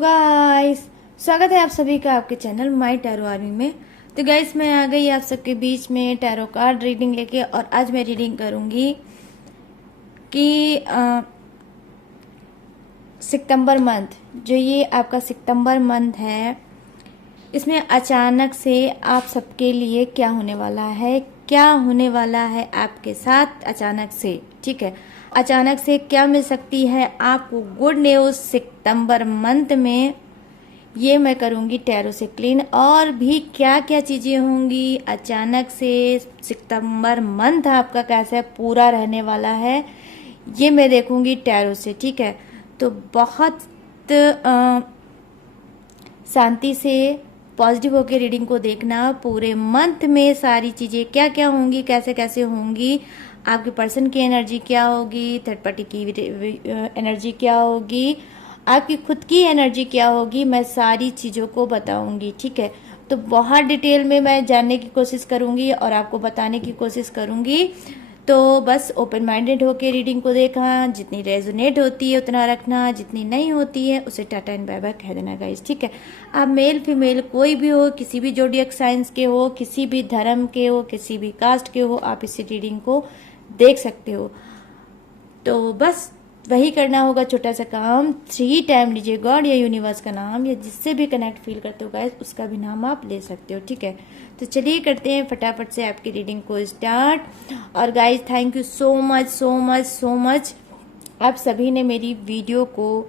Guys, स्वागत है आप सभी का आपके चैनल माय टैरो आर्मी में। तो गाइस, मैं आ गई आप सबके बीच में टैरो कार्ड रीडिंग लेके। और आज मैं रीडिंग करूंगी कि सितंबर मंथ, जो ये आपका सितंबर मंथ है, इसमें अचानक से आप सबके लिए क्या होने वाला है, क्या होने वाला है आपके साथ अचानक से। ठीक है, अचानक से क्या मिल सकती है आपको गुड न्यूज सितंबर मंथ में, ये मैं करूंगी टैरो से क्लीन। और भी क्या क्या चीजें होंगी अचानक से, सितंबर मंथ आपका कैसे पूरा रहने वाला है, ये मैं देखूंगी टैरो से। ठीक है, तो बहुत शांति से पॉजिटिव होकर रीडिंग को देखना। पूरे मंथ में सारी चीजें क्या क्या होंगी, कैसे कैसे होंगी, आपके पर्सन की एनर्जी क्या होगी, थर्ड पार्टी की एनर्जी क्या होगी, आपकी खुद की एनर्जी क्या होगी, मैं सारी चीज़ों को बताऊंगी। ठीक है, तो बहुत डिटेल में मैं जानने की कोशिश करूंगी और आपको बताने की कोशिश करूंगी। तो बस ओपन माइंडेड होकर रीडिंग को देखा, जितनी रेजोनेट होती है उतना रखना, जितनी नहीं होती है उसे टाटा एंड बाय बाय कह देना गाइस। ठीक है, आप मेल फीमेल कोई भी हो, किसी भी जोडियक साइंस के हो, किसी भी धर्म के हो, किसी भी कास्ट के हो, आप इस रीडिंग को देख सकते हो। तो बस वही करना होगा, छोटा सा काम। 3 टाइम लीजिए गॉड या यूनिवर्स का नाम, या जिससे भी कनेक्ट फील करते हो गाइस उसका भी नाम आप ले सकते हो। ठीक है, तो चलिए करते हैं फटाफट से आपकी रीडिंग को स्टार्ट। और guys, thank you so much so much so much, आप सभी ने मेरी वीडियो को,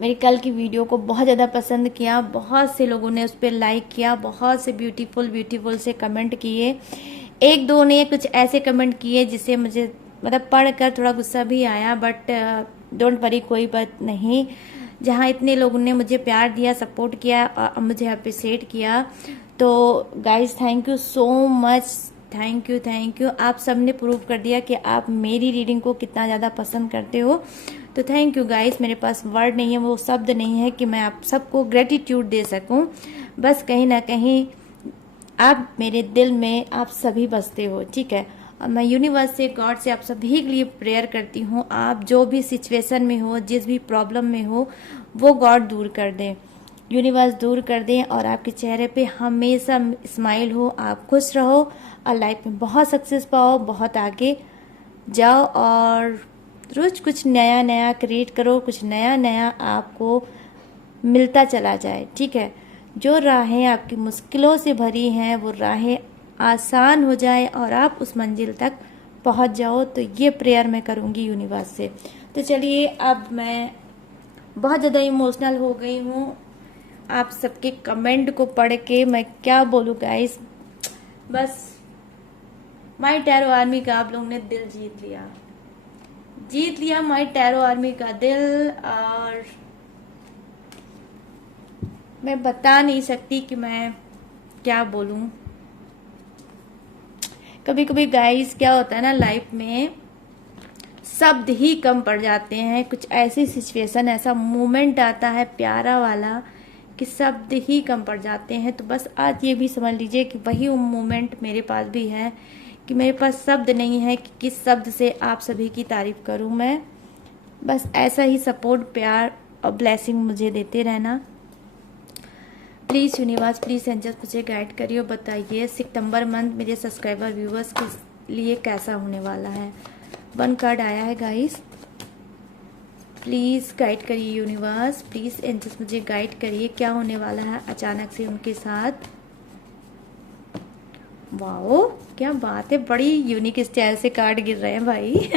मेरी कल की वीडियो को बहुत ज़्यादा पसंद किया। बहुत से लोगों ने उस पर लाइक किया, बहुत से ब्यूटीफुल से कमेंट किए। एक दो ने कुछ ऐसे कमेंट किए जिससे मुझे मतलब पढ़कर थोड़ा गुस्सा भी आया, बट डोंट वरी, कोई बात नहीं। जहाँ इतने लोगों ने मुझे प्यार दिया, सपोर्ट किया और मुझे अप्रिशिएट किया, तो guys thank you so much, thank you. आप सब ने प्रूव कर दिया कि आप मेरी रीडिंग को कितना ज़्यादा पसंद करते हो। तो थैंक यू गाइस, मेरे पास वर्ड नहीं है, वो शब्द नहीं है कि मैं आप सबको ग्रेटिट्यूड दे सकूं। बस कहीं ना कहीं आप मेरे दिल में, आप सभी बसते हो। ठीक है, और मैं यूनिवर्स से, गॉड से आप सभी के लिए प्रेयर करती हूँ, आप जो भी सिचुएशन में हो, जिस भी प्रॉब्लम में हो, वो गॉड दूर कर दें, यूनिवर्स दूर कर दें, और आपके चेहरे पे हमेशा स्माइल हो, आप खुश रहो और लाइफ में बहुत सक्सेस पाओ, बहुत आगे जाओ और रोज कुछ नया नया क्रिएट करो, कुछ नया नया आपको मिलता चला जाए। ठीक है, जो राहें आपकी मुश्किलों से भरी हैं वो राहें आसान हो जाए और आप उस मंजिल तक पहुंच जाओ। तो ये प्रेयर मैं करूंगी यूनिवर्स से। तो चलिए, अब मैं बहुत ज़्यादा इमोशनल हो गई हूँ आप सबके कमेंट को पढ़ के, मैं क्या बोलूँ गाइस। बस माय टैरो आर्मी का आप लोगों ने दिल जीत लिया माय टैरो आर्मी का दिल। और मैं बता नहीं सकती कि मैं क्या बोलूं। कभी कभी गाइस क्या होता है ना, लाइफ में शब्द ही कम पड़ जाते हैं। कुछ ऐसी सिचुएशन, ऐसा मोमेंट आता है प्यारा वाला कि शब्द ही कम पड़ जाते हैं। तो बस आज ये भी समझ लीजिए कि वही मोमेंट मेरे पास भी है कि मेरे पास शब्द नहीं है कि किस शब्द से आप सभी की तारीफ करूं मैं। बस ऐसा ही सपोर्ट, प्यार और ब्लेसिंग मुझे देते रहना। प्लीज़ यूनिवर्स, प्लीज़ एंजल्स मुझे गाइड करिए और बताइए सितंबर मंथ मेरे सब्सक्राइबर व्यूवर्स के लिए कैसा होने वाला है। 1 कार्ड आया है गाइस, प्लीज़ गाइड करिए यूनिवर्स, प्लीज़ एंजल्स मुझे गाइड करिए क्या होने वाला है अचानक से उनके साथ। वाओ, क्या बात है, बड़ी यूनिक स्टाइल से कार्ड गिर रहे हैं भाई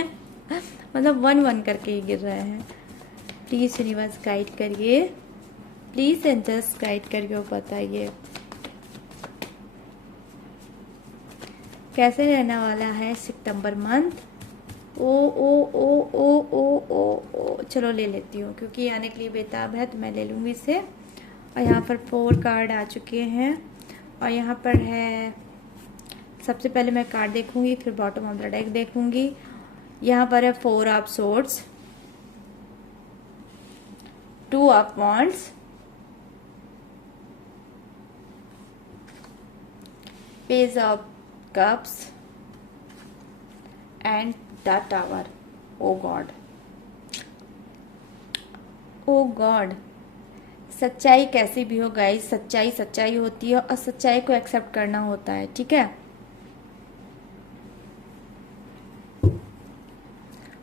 मतलब 1-1 करके ही गिर रहे हैं। प्लीज़ यूनिवर्स गाइड करिए, प्लीज एंजल्स गाइड करके वो बताइए कैसे रहने वाला है सितंबर मंथ। ओ ओ ओ ओ ओ ओ ओ चलो ले लेती हूँ, क्योंकि आने के लिए बेताब है तो मैं ले लूँगी इसे। और यहाँ पर 4 कार्ड आ चुके हैं और यहाँ पर है, सबसे पहले मैं कार्ड देखूंगी, फिर बॉटम ऑफ द डेक देखूंगी। यहाँ पर है 4 of swords, 2 of wands, page of cups and the tower. Oh god, oh god, सच्चाई कैसी भी हो गाइस, सच्चाई सच्चाई होती है और सच्चाई को एक्सेप्ट करना होता है, ठीक है।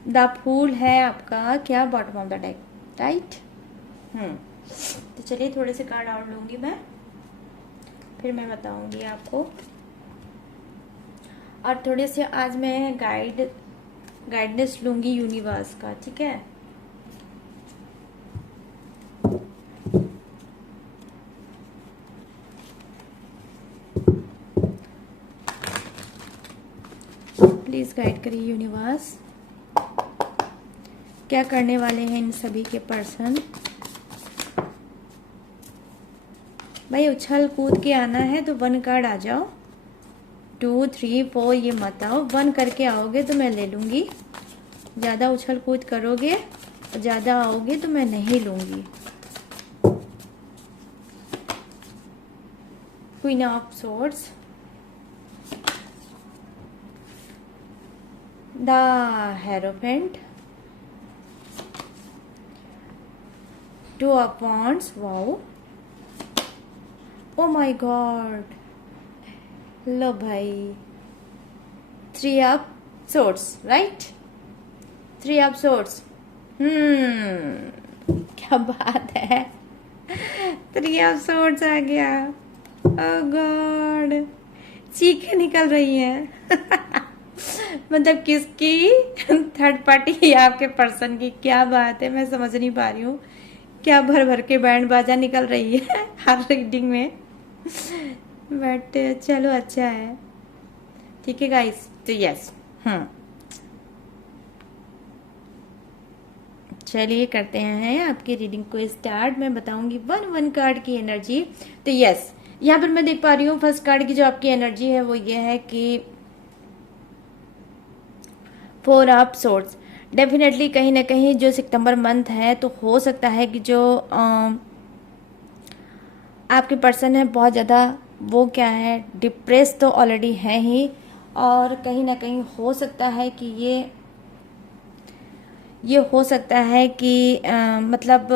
द फूल है आपका क्या bottom of the deck, right. तो चलिए थोड़े से कार्ड और लूंगी मैं, फिर मैं बताऊंगी आपको। और थोड़े से आज मैं गाइडेंस लूंगी यूनिवर्स का, ठीक है। प्लीज गाइड करिए यूनिवर्स, क्या करने वाले हैं इन सभी के पर्सन। भाई उछल कूद के आना है तो 1 कार्ड आ जाओ, 2 3 4 ये मत आओ, 1 करके आओगे तो मैं ले लूंगी। ज्यादा उछल कूद करोगे, ज्यादा आओगे तो मैं नहीं लूंगी। Queen of swords, the hierophant, 2 of wands, wow, oh my god, लो भाई 3 of swords, right, 3 of swords, क्या बात है, 3 ऑफ सोर्ड्स आ गया। ओह गॉड, चीखें निकल रही हैं मतलब किसकी, थर्ड पार्टी या आपके पर्सन की, क्या बात है, मैं समझ नहीं पा रही हूँ, क्या भर भर के बैंड बाजा निकल रही है हर रीडिंग में, बट चलो अच्छा है, ठीक है गाइस। तो यस, चलिए करते हैं आपकी रीडिंग को स्टार्ट। मैं बताऊंगी 1 कार्ड की एनर्जी। तो यस, यहाँ पर मैं देख पा रही हूँ फर्स्ट कार्ड की जो आपकी एनर्जी है वो ये है कि 4 ऑफ सोर्ड्स। डेफिनेटली कहीं ना कहीं जो सितंबर मंथ है तो हो सकता है कि जो आपके पर्सन है बहुत ज़्यादा वो क्या है, डिप्रेस तो ऑलरेडी है ही, और कहीं ना कहीं हो सकता है कि ये हो सकता है कि मतलब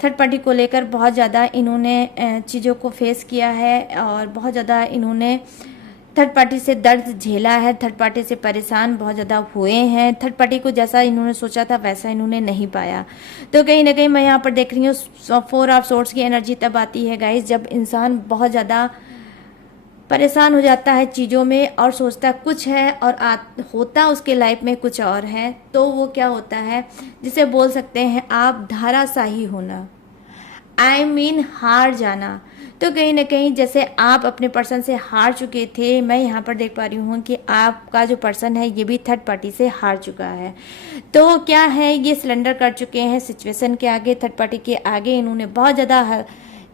थर्ड पार्टी को लेकर बहुत ज़्यादा इन्होंने चीज़ों को फेस किया है और बहुत ज़्यादा इन्होंने थर्ड पार्टी से दर्द झेला है, थर्ड पार्टी से परेशान बहुत ज़्यादा हुए हैं, थर्ड पार्टी को जैसा इन्होंने सोचा था वैसा इन्होंने नहीं पाया। तो कहीं ना कहीं मैं यहाँ पर देख रही हूँ 4 ऑफ सोर्ड्स की एनर्जी तब आती है गाइस जब इंसान बहुत ज़्यादा परेशान हो जाता है चीज़ों में और सोचता कुछ है और होता उसके लाइफ में कुछ और है। तो वो क्या होता है जिसे बोल सकते हैं आप धाराशाही होना, आई मीन हार जाना। तो कहीं ना कहीं जैसे आप अपने पर्सन से हार चुके थे, मैं यहाँ पर देख पा रही हूँ कि आपका जो पर्सन है ये भी थर्ड पार्टी से हार चुका है। तो क्या है, ये सिलेंडर कर चुके हैं सिचुएशन के आगे, थर्ड पार्टी के आगे इन्होंने बहुत ज़्यादा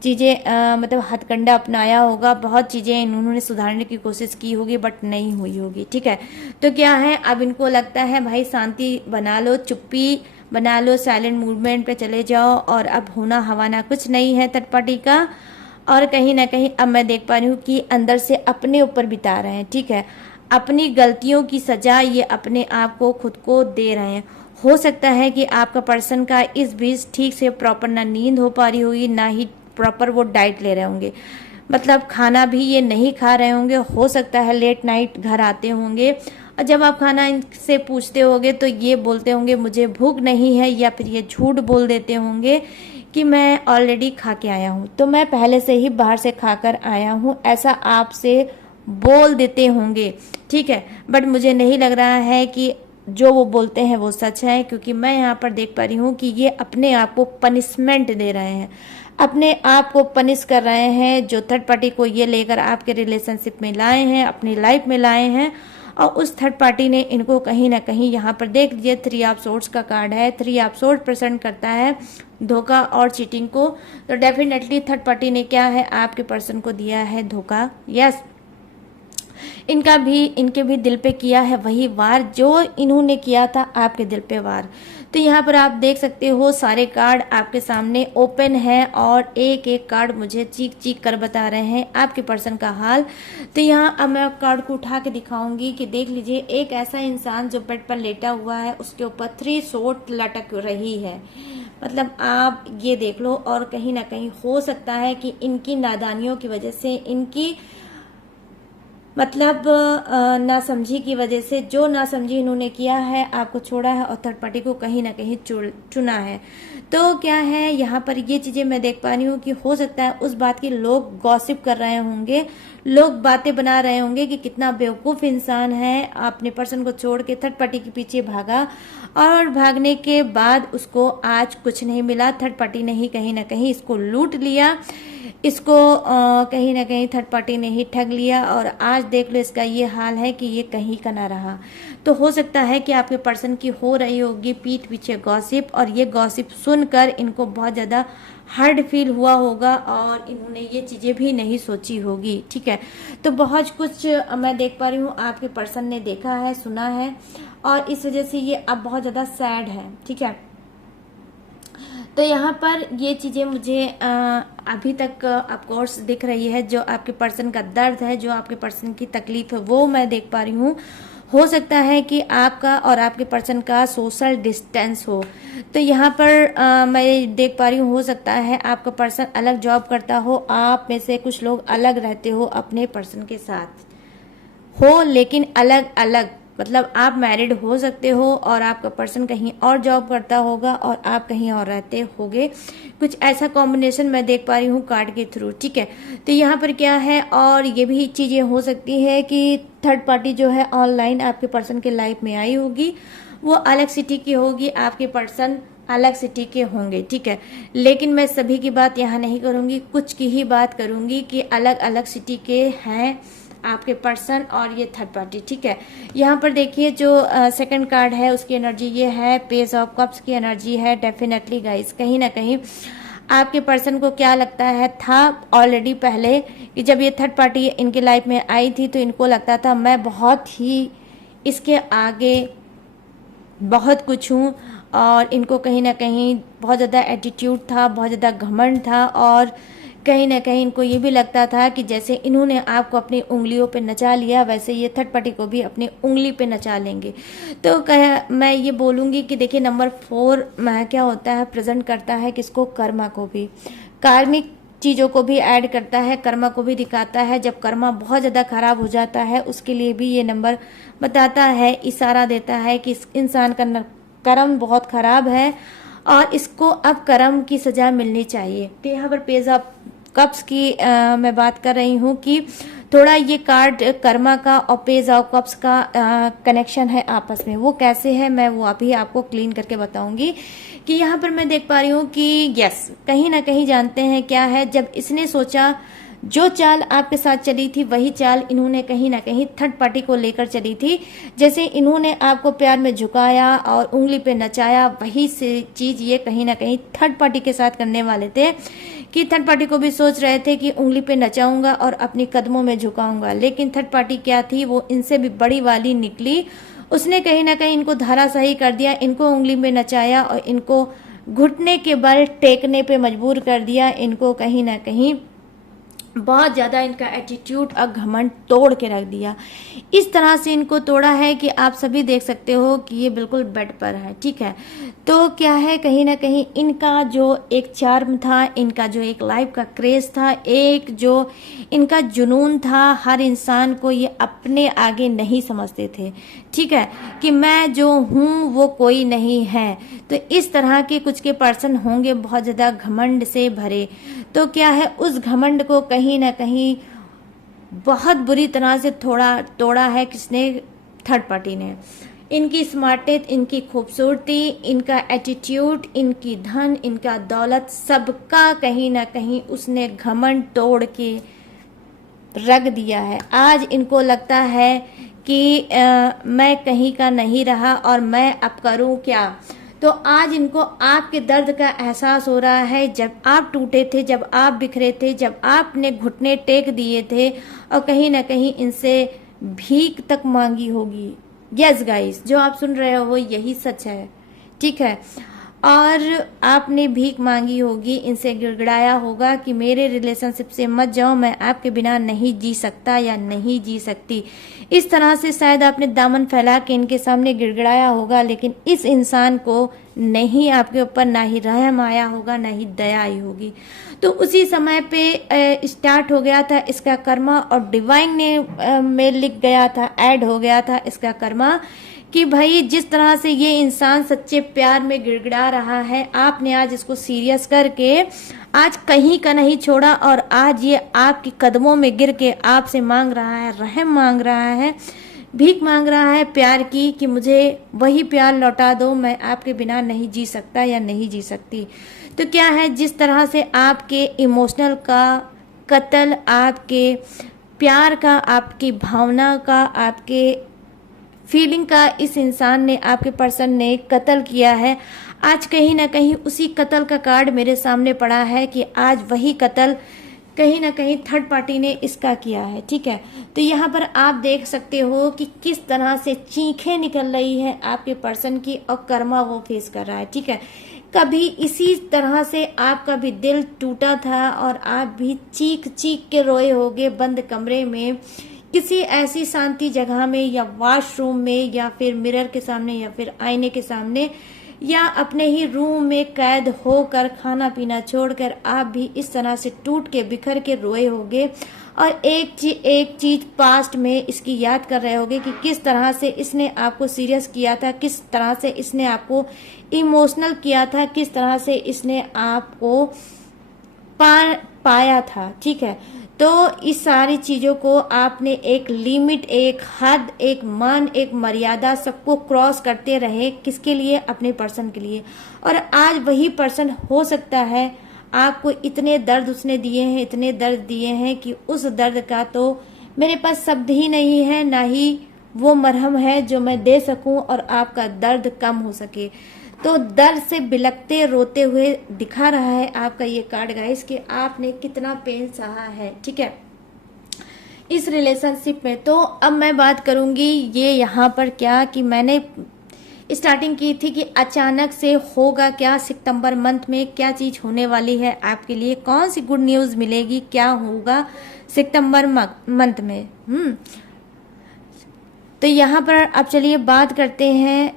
चीज़ें मतलब हथकंडा अपनाया होगा, बहुत चीज़ें इन्होंने सुधारने की कोशिश की होगी बट नहीं हुई होगी, ठीक है। तो क्या है, अब इनको लगता है भाई शांति बना लो, चुप्पी बना लो, साइलेंट मूवमेंट पे चले जाओ और अब होना हवाना कुछ नहीं है थर्ड पार्टी का। और कहीं ना कहीं अब मैं देख पा रही हूँ कि अंदर से अपने ऊपर बिता रहे हैं, ठीक है, अपनी गलतियों की सजा ये अपने आप को खुद को दे रहे हैं। हो सकता है कि आपका पर्सन का इस बीच ठीक से प्रॉपर ना नींद हो पा रही होगी, ना ही प्रॉपर वो डाइट ले रहे होंगे, मतलब खाना भी ये नहीं खा रहे होंगे। हो सकता है लेट नाइट घर आते होंगे और जब आप खाना इनसे पूछते होंगे तो ये बोलते होंगे मुझे भूख नहीं है, या फिर ये झूठ बोल देते होंगे कि मैं ऑलरेडी खा के आया हूँ, तो मैं पहले से ही बाहर से खाकर आया हूँ, ऐसा आपसे बोल देते होंगे, ठीक है। बट मुझे नहीं लग रहा है कि जो वो बोलते हैं वो सच है, क्योंकि मैं यहाँ पर देख पा रही हूँ कि ये अपने आप को पनिशमेंट दे रहे हैं, अपने आप को पनिश कर रहे हैं। जो थर्ड पार्टी को ये लेकर आपके रिलेशनशिप में लाए हैं, अपनी लाइफ में लाए हैं, और उस थर्ड पार्टी ने इनको कहीं ना कहीं यहाँ पर देख लीजिए 3 ऑफ सोर्ड्स का कार्ड है। 3 ऑफ सोर्ड प्रेजेंट करता है धोखा और चीटिंग को। तो डेफिनेटली थर्ड पार्टी ने क्या है आपके पर्सन को दिया है धोखा। यस, इनके भी दिल पे किया है वही वार जो इन्होंने किया था आपके दिल पे वार। तो यहाँ पर आप देख सकते हो सारे कार्ड आपके सामने ओपन है और एक एक कार्ड मुझे चीख चीख कर बता रहे हैं आपके पर्सन का हाल। तो यहाँ अब मैं कार्ड को उठा के दिखाऊंगी कि देख लीजिए, एक ऐसा इंसान जो बेड पर लेटा हुआ है उसके ऊपर 3 सोट लटक रही है, मतलब आप ये देख लो। और कहीं ना कहीं हो सकता है कि इनकी नादानियों की वजह से, इनकी मतलब नासमझी की वजह से, जो नासमझी इन्होंने किया है, आपको छोड़ा है और थर्ड पार्टी को कहीं ना कहीं चुना है। तो क्या है यहाँ पर ये चीजें मैं देख पा रही हूँ कि हो सकता है उस बात की लोग गॉसिप कर रहे होंगे, लोग बातें बना रहे होंगे कि कितना बेवकूफ इंसान है, अपने पर्सन को छोड़ के थर्ड पार्टी के पीछे भागा और भागने के बाद उसको आज कुछ नहीं मिला। थर्ड पार्टी ने ही कहीं ना कहीं इसको लूट लिया, इसको कहीं ना कहीं थर्ड पार्टी ने ही ठग लिया और आज देख लो इसका ये हाल है कि ये कहीं का ना रहा। तो हो सकता है कि आपके पर्सन की हो रही होगी पीठ पीछे गॉसिप, और ये गॉसिप सुनकर इनको बहुत ज़्यादा हर्ट फील हुआ होगा और इन्होंने ये चीज़ें भी नहीं सोची होगी। ठीक है, तो बहुत कुछ मैं देख पा रही हूँ आपके पर्सन ने देखा है, सुना है, और इस वजह से ये अब बहुत ज़्यादा सैड है। ठीक है, तो यहाँ पर ये चीज़ें मुझे अभी तक ऑफकोर्स दिख रही है, जो आपके पर्सन का दर्द है, जो आपके पर्सन की तकलीफ है, वो मैं देख पा रही हूँ। हो सकता है कि आपका और आपके पर्सन का सोशल डिस्टेंस हो, तो यहाँ पर मैं देख पा रही हूँ हो सकता है आपका पर्सन अलग जॉब करता हो, आप में से कुछ लोग अलग रहते हो अपने पर्सन के साथ हो, लेकिन अलग अलग, मतलब आप मैरिड हो सकते हो और आपका पर्सन कहीं और जॉब करता होगा और आप कहीं और रहते होगे। कुछ ऐसा कॉम्बिनेशन मैं देख पा रही हूँ कार्ड के थ्रू। ठीक है, तो यहाँ पर क्या है, और ये भी चीज़ें हो सकती है कि थर्ड पार्टी जो है ऑनलाइन आपके पर्सन के लाइफ में आई होगी, वो अलग सिटी की होगी, आपके पर्सन अलग सिटी के होंगे। ठीक है, लेकिन मैं सभी की बात यहाँ नहीं करूँगी, कुछ की ही बात करूँगी कि अलग अलग सिटी के हैं आपके पर्सन और ये थर्ड पार्टी। ठीक है, यहाँ पर देखिए जो सेकंड कार्ड है उसकी एनर्जी ये है, पेज ऑफ कप्स की एनर्जी है। डेफिनेटली गाइस, कहीं ना कहीं आपके पर्सन को क्या लगता है था ऑलरेडी पहले कि जब ये थर्ड पार्टी इनके लाइफ में आई थी तो इनको लगता था मैं बहुत ही इसके आगे बहुत कुछ हूँ, और इनको कहीं ना कहीं बहुत ज़्यादा एटीट्यूड था, बहुत ज़्यादा घमंड था, और कहीं ना कहीं इनको ये भी लगता था कि जैसे इन्होंने आपको अपनी उंगलियों पे नचा लिया वैसे ये थर्ड पार्टी को भी अपनी उंगली पे नचा लेंगे। तो मैं ये बोलूँगी कि देखिए नंबर 4 में क्या होता है, प्रेजेंट करता है किसको, कर्मा को भी, कार्मिक चीज़ों को भी ऐड करता है, कर्मा को भी दिखाता है। जब कर्मा बहुत ज़्यादा खराब हो जाता है उसके लिए भी ये नंबर बताता है, इशारा देता है कि इस इंसान का कर्म बहुत खराब है और इसको अब कर्म की सजा मिलनी चाहिए। तो यहाँ पर पेज ऑफ कप्स की मैं बात कर रही हूँ कि थोड़ा ये कार्ड कर्मा का और पेज ऑफ कप्स का कनेक्शन है आपस में, वो कैसे है मैं वो अभी आपको क्लीन करके बताऊंगी। कि यहाँ पर मैं देख पा रही हूँ कि यस, कहीं ना कहीं जानते हैं क्या है, जब इसने सोचा जो चाल आपके साथ चली थी वही चाल इन्होंने कहीं ना कहीं थर्ड पार्टी को लेकर चली थी। जैसे इन्होंने आपको प्यार में झुकाया और उंगली पे नचाया, वही से चीज ये कहीं ना कहीं थर्ड पार्टी के साथ करने वाले थे कि थर्ड पार्टी को भी सोच रहे थे कि उंगली पे नचाऊंगा और अपनी कदमों में झुकाऊंगा। लेकिन थर्ड पार्टी क्या थी, वो इनसे भी बड़ी वाली निकली। उसने कहीं ना कहीं इनको धाराशाही कर दिया, इनको उंगली में नचाया और इनको घुटने के बल टेकने पे मजबूर कर दिया। इनको कहीं ना कहीं बहुत ज़्यादा इनका एटीट्यूड और घमंड तोड़ के रख दिया। इस तरह से इनको तोड़ा है कि आप सभी देख सकते हो कि ये बिल्कुल बेड पर है। ठीक है, तो क्या है, कहीं ना कहीं इनका जो एक चार्म था, इनका जो एक लाइफ का क्रेज था, एक जो इनका जुनून था, हर इंसान को ये अपने आगे नहीं समझते थे। ठीक है, कि मैं जो हूँ वो कोई नहीं है। तो इस तरह के कुछ के पर्सन होंगे बहुत ज़्यादा घमंड से भरे। तो क्या है, उस घमंड को कहीं ना कहीं बहुत बुरी तरह से तोड़ा है किसने, थर्ड पार्टी ने। इनकी स्मार्टनेस, इनकी खूबसूरती, इनका एटीट्यूड, इनकी धन, इनका दौलत, सबका कहीं ना कहीं उसने घमंड तोड़ के रख दिया है। आज इनको लगता है कि मैं कहीं का नहीं रहा और मैं अब करूं क्या। तो आज इनको आपके दर्द का एहसास हो रहा है, जब आप टूटे थे, जब आप बिखरे थे, जब आपने घुटने टेक दिए थे और कहीं ना कहीं इनसे भीख तक मांगी होगी। यस गाइस, जो आप सुन रहे हो यही सच है। ठीक है, और आपने भीख मांगी होगी, इनसे गिड़गिड़ाया होगा कि मेरे रिलेशनशिप से मत जाओ, मैं आपके बिना नहीं जी सकता या नहीं जी सकती। इस तरह से शायद आपने दामन फैला के इनके सामने गिड़गिड़ाया होगा, लेकिन इस इंसान को नहीं आपके ऊपर ना ही रहम आया होगा, ना ही दया आई होगी। तो उसी समय पे स्टार्ट हो गया था इसका कर्मा, और डिवाइन ने में लिख गया था, ऐड हो गया था इसका कर्मा कि भाई जिस तरह से ये इंसान सच्चे प्यार में गिड़गिड़ा रहा है, आपने आज इसको सीरियस करके आज कहीं का नहीं छोड़ा, और आज ये आपके कदमों में गिर के आपसे मांग रहा है, रहम मांग रहा है, भीख मांग रहा है प्यार की, कि मुझे वही प्यार लौटा दो, मैं आपके बिना नहीं जी सकता या नहीं जी सकती। तो क्या है, जिस तरह से आपके इमोशनल का कत्ल, आपके प्यार का, आपकी भावना का, आपके फीलिंग का इस इंसान ने, आपके पर्सन ने कत्ल किया है, आज कहीं ना कहीं उसी कत्ल का कार्ड मेरे सामने पड़ा है कि आज वही कत्ल कहीं ना कहीं थर्ड पार्टी ने इसका किया है। ठीक है, तो यहाँ पर आप देख सकते हो कि किस तरह से चीखें निकल रही है आपके पर्सन की, और कर्मा वो फेस कर रहा है। ठीक है, कभी इसी तरह से आपका भी दिल टूटा था और आप भी चीख चीख के रोए होगे बंद कमरे में, किसी ऐसी शांति जगह में, या वॉशरूम में, या फिर मिरर के सामने, या फिर आईने के सामने, या अपने ही रूम में कैद होकर खाना पीना छोड़कर आप भी इस तरह से टूट के बिखर के रोए होगे, और एक चीज पास्ट में इसकी याद कर रहे होगे कि किस तरह से इसने आपको सीरियस किया था, किस तरह से इसने आपको इमोशनल किया था, किस तरह से इसने आपको पाया था। ठीक है, तो इस सारी चीजों को आपने एक लिमिट, एक हद, एक मान, एक मर्यादा सबको क्रॉस करते रहे, किसके लिए, अपने पर्सन के लिए। और आज वही पर्सन हो सकता है आपको इतने दर्द उसने दिए हैं, इतने दर्द दिए हैं कि उस दर्द का तो मेरे पास शब्द ही नहीं है, ना ही वो मरहम है जो मैं दे सकूं और आपका दर्द कम हो सके। तो दर्द से बिलखते रोते हुए दिखा रहा है आपका ये कार्ड गाइस कि आपने कितना पेन सहा है। ठीक है, इस रिलेशनशिप में। तो अब मैं बात करूंगी ये यहाँ पर क्या कि मैंने स्टार्टिंग की थी कि अचानक से होगा क्या, सितंबर मंथ में क्या चीज होने वाली है आपके लिए, कौन सी गुड न्यूज मिलेगी, क्या होगा सितंबर मंथ में। तो यहाँ पर अब चलिए बात करते हैं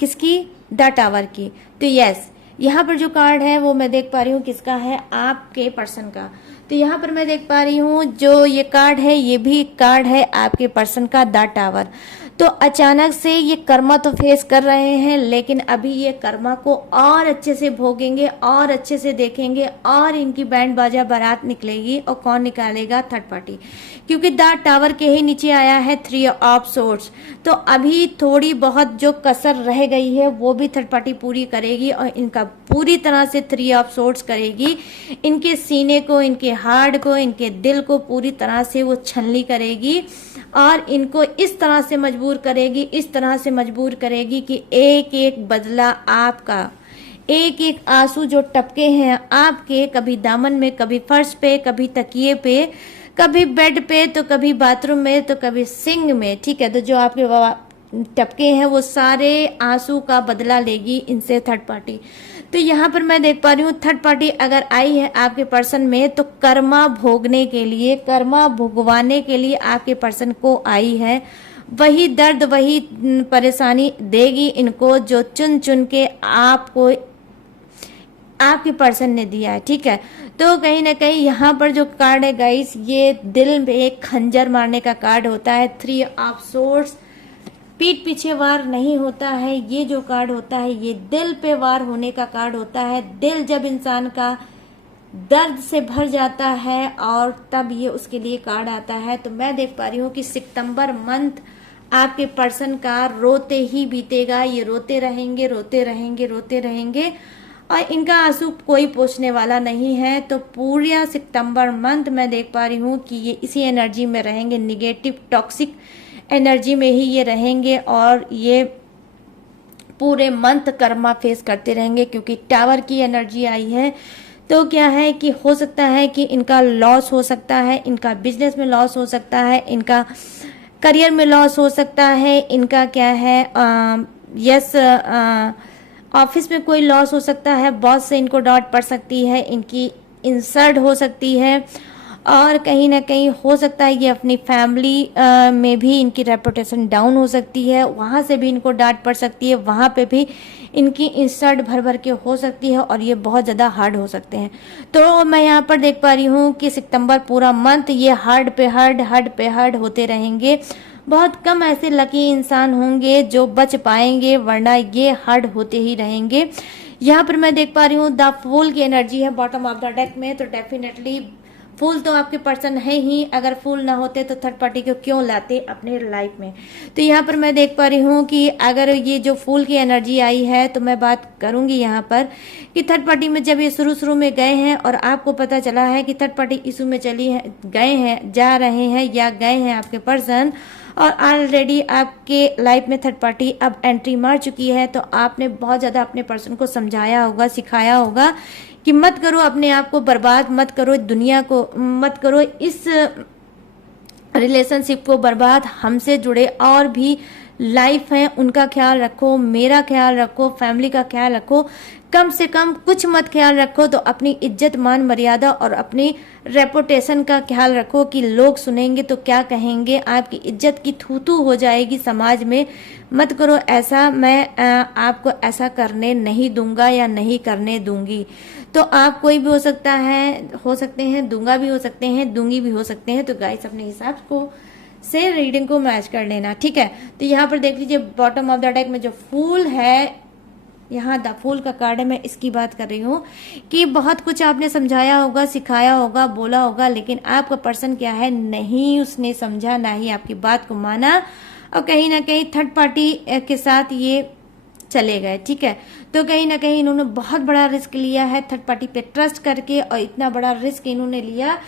किसकी, द टावर की। तो यस, यहाँ पर जो कार्ड है वो मैं देख पा रही हूँ किसका है, आपके पर्सन का। तो यहाँ पर मैं देख पा रही हूँ जो ये कार्ड है, ये भी कार्ड है आपके पर्सन का, द टावर। तो अचानक से ये कर्मा तो फेस कर रहे हैं, लेकिन अभी ये कर्मा को और अच्छे से भोगेंगे, और अच्छे से देखेंगे, और इनकी बैंड बाजा बारात निकलेगी। और कौन निकालेगा, थर्ड पार्टी, क्योंकि द टावर के ही नीचे आया है 3 ऑफ सोर्ड्स। तो अभी थोड़ी बहुत जो कसर रह गई है वो भी थर्ड पार्टी पूरी करेगी, और इनका पूरी तरह से 3 ऑफ सोर्ड्स करेगी। इनके सीने को, इनके हार्ट को, इनके दिल को पूरी तरह से वो छलनी करेगी, और इनको इस तरह से मजबूर करेगी, इस तरह से मजबूर करेगी कि एक एक बदला आपका, एक एक आंसू जो टपके हैं आपके, कभी दामन में, कभी फर्श पे, कभी तकिए पे, कभी बेड पे, तो कभी बाथरूम में, तो कभी सिंक में। ठीक है, तो जो आपके टपके हैं वो सारे आंसू का बदला लेगी इनसे थर्ड पार्टी। तो यहाँ पर मैं देख पा रही हूँ थर्ड पार्टी अगर आई है आपके पर्सन में, तो कर्मा भोगने के लिए, कर्मा भुगवाने के लिए आपके पर्सन को आई है। वही दर्द, वही परेशानी देगी इनको जो चुन चुन के आपको, आपके पर्सन ने दिया है। ठीक है, तो कहीं ना कहीं यहाँ पर जो कार्ड है गाइस, ये दिल में एक खंजर मारने का कार्ड होता है। 3 ऑफ सोर्ड्स, पीठ पीछे वार नहीं होता है। ये जो कार्ड होता है ये दिल पे वार होने का कार्ड होता है। दिल जब इंसान का दर्द से भर जाता है और तब ये उसके लिए कार्ड आता है। तो मैं देख पा रही हूँ कि सितंबर मंथ आपके पर्सन का रोते ही बीतेगा। ये रोते रहेंगे, रोते रहेंगे, रोते रहेंगे, और इनका आंसू कोई पोंछने वाला नहीं है। तो पूरा सितंबर मंथ मैं देख पा रही हूँ कि ये इसी एनर्जी में रहेंगे, निगेटिव टॉक्सिक एनर्जी में ही ये रहेंगे, और ये पूरे मंथ कर्मा फेस करते रहेंगे, क्योंकि टावर की एनर्जी आई है। तो क्या है कि हो सकता है कि इनका लॉस हो सकता है, इनका बिजनेस में लॉस हो सकता है, इनका करियर में लॉस हो सकता है, इनका क्या है, यस, ऑफिस में कोई लॉस हो सकता है, बॉस से इनको डांट पड़ सकती है, इनकी इंसल्ट हो सकती है, और कहीं ना कहीं हो सकता है ये अपनी फैमिली में भी इनकी रेपुटेशन डाउन हो सकती है, वहाँ से भी इनको डांट पड़ सकती है, वहाँ पे भी इनकी इंसल्ट भर भर के हो सकती है और ये बहुत ज़्यादा हार्ड हो सकते हैं। तो मैं यहाँ पर देख पा रही हूँ कि सितंबर पूरा मंथ ये हार्ड पे हार्ड होते रहेंगे। बहुत कम ऐसे लकी इंसान होंगे जो बच पाएंगे, वरना ये हार्ड होते ही रहेंगे। यहाँ पर मैं देख पा रही हूँ द फूल की एनर्जी है बॉटम ऑफ द डेक में, तो डेफिनेटली फूल तो आपके पर्सन है ही, अगर फूल ना होते तो थर्ड पार्टी को क्यों लाते अपने लाइफ में। तो यहाँ पर मैं देख पा रही हूँ कि अगर ये जो फूल की एनर्जी आई है तो मैं बात करूंगी यहाँ पर कि थर्ड पार्टी में जब ये शुरू में गए हैं और आपको पता चला है कि थर्ड पार्टी इशू में गए हैं, जा रहे हैं या गए हैं आपके पर्सन, और ऑलरेडी आपके लाइफ में थर्ड पार्टी अब एंट्री मार चुकी है, तो आपने बहुत ज़्यादा अपने पर्सन को समझाया होगा, सिखाया होगा कि मत करो अपने आप को बर्बाद, मत करो दुनिया को, मत करो इस रिलेशनशिप को बर्बाद। हमसे जुड़े और भी लाइफ है, उनका ख्याल रखो, मेरा ख्याल रखो, फैमिली का ख्याल रखो, कम से कम कुछ मत ख्याल रखो तो अपनी इज्जत मान मर्यादा और अपनी रेपुटेशन का ख्याल रखो कि लोग सुनेंगे तो क्या कहेंगे, आपकी इज्जत की थू हो जाएगी समाज में। मत करो ऐसा, मैं आपको ऐसा करने नहीं दूंगा या नहीं करने दूंगी। तो आप कोई भी हो सकते हैं, दूंगा भी हो सकते हैं, दूंगी भी हो सकते हैं। तो गाइस अपने हिसाब को से रीडिंग को मैच कर लेना, ठीक है। तो यहाँ पर देख लीजिए बॉटम ऑफ द डेक में जो फूल है, यहाँ द फूल का कार्ड है, मैं इसकी बात कर रही हूँ कि बहुत कुछ आपने समझाया होगा, सिखाया होगा, बोला होगा, लेकिन आपका पर्सन क्या है, नहीं उसने समझा, ना ही आपकी बात को माना, और कहीं ना कहीं थर्ड पार्टी के साथ ये चले गए, ठीक है। तो कहीं ना कहीं इन्होंने बहुत बड़ा रिस्क लिया है थर्ड पार्टी पे ट्रस्ट करके, और इतना बड़ा रिस्क इन्होंने लिया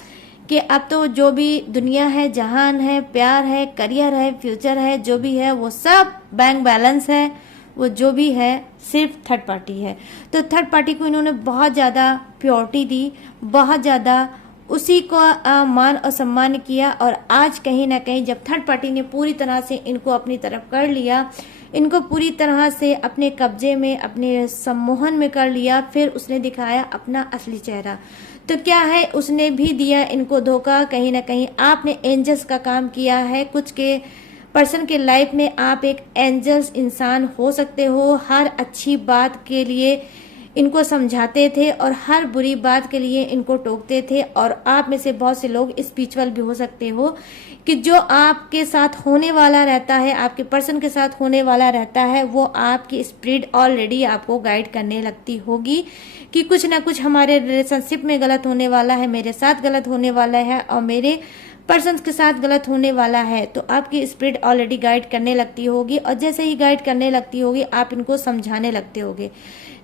कि अब तो जो भी दुनिया है, जहान है, प्यार है, करियर है, फ्यूचर है, जो भी है वो सब बैंक बैलेंस है, वो जो भी है सिर्फ थर्ड पार्टी है। तो थर्ड पार्टी को इन्होंने बहुत ज़्यादा प्योरिटी दी, बहुत ज़्यादा उसी को मान और सम्मान किया, और आज कहीं ना कहीं जब थर्ड पार्टी ने पूरी तरह से इनको अपनी तरफ कर लिया, इनको पूरी तरह से अपने कब्जे में, अपने सम्मोहन में कर लिया, फिर उसने दिखाया अपना असली चेहरा। तो क्या है, उसने भी दिया इनको धोखा। कहीं ना कहीं आपने एंजल्स का काम किया है, कुछ के पर्सन के लाइफ में आप एक एंजल्स इंसान हो सकते हो। हर अच्छी बात के लिए इनको समझाते थे और हर बुरी बात के लिए इनको टोकते थे, और आप में से बहुत से लोग स्पिरिचुअल भी हो सकते हो कि जो आपके साथ होने वाला रहता है, आपके पर्सन के साथ होने वाला रहता है, वो आपकी स्पिरिट ऑलरेडी आपको गाइड करने लगती होगी कि कुछ ना कुछ हमारे रिलेशनशिप में गलत होने वाला है, मेरे साथ गलत होने वाला है और मेरे पर्सन के साथ गलत होने वाला है। तो आपकी स्पिरिट ऑलरेडी गाइड करने लगती होगी, और जैसे ही गाइड करने लगती होगी आप इनको समझाने लगते होगे।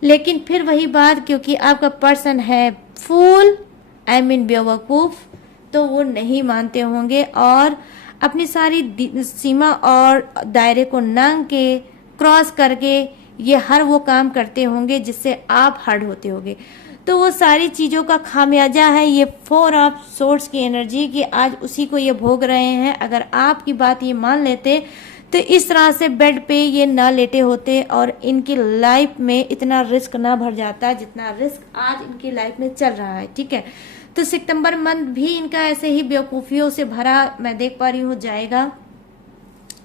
लेकिन फिर वही बात, क्योंकि आपका पर्सन है फूल, आई मीन बेवकूफ, तो वो नहीं मानते होंगे और अपनी सारी सीमा और दायरे को नांग के क्रॉस करके ये हर वो काम करते होंगे जिससे आप हर्ट होते होंगे। तो वो सारी चीज़ों का खामियाजा है ये 4 ऑफ सोर्ड्स की एनर्जी कि आज उसी को ये भोग रहे हैं। अगर आपकी बात ये मान लेते तो इस तरह से बेड पे ये ना लेटे होते और इनकी लाइफ में इतना रिस्क ना भर जाता जितना रिस्क आज इनकी लाइफ में चल रहा है, ठीक है। तो सितंबर मंथ भी इनका ऐसे ही बेवकूफ़ियों से भरा मैं देख पा रही हूँ जाएगा,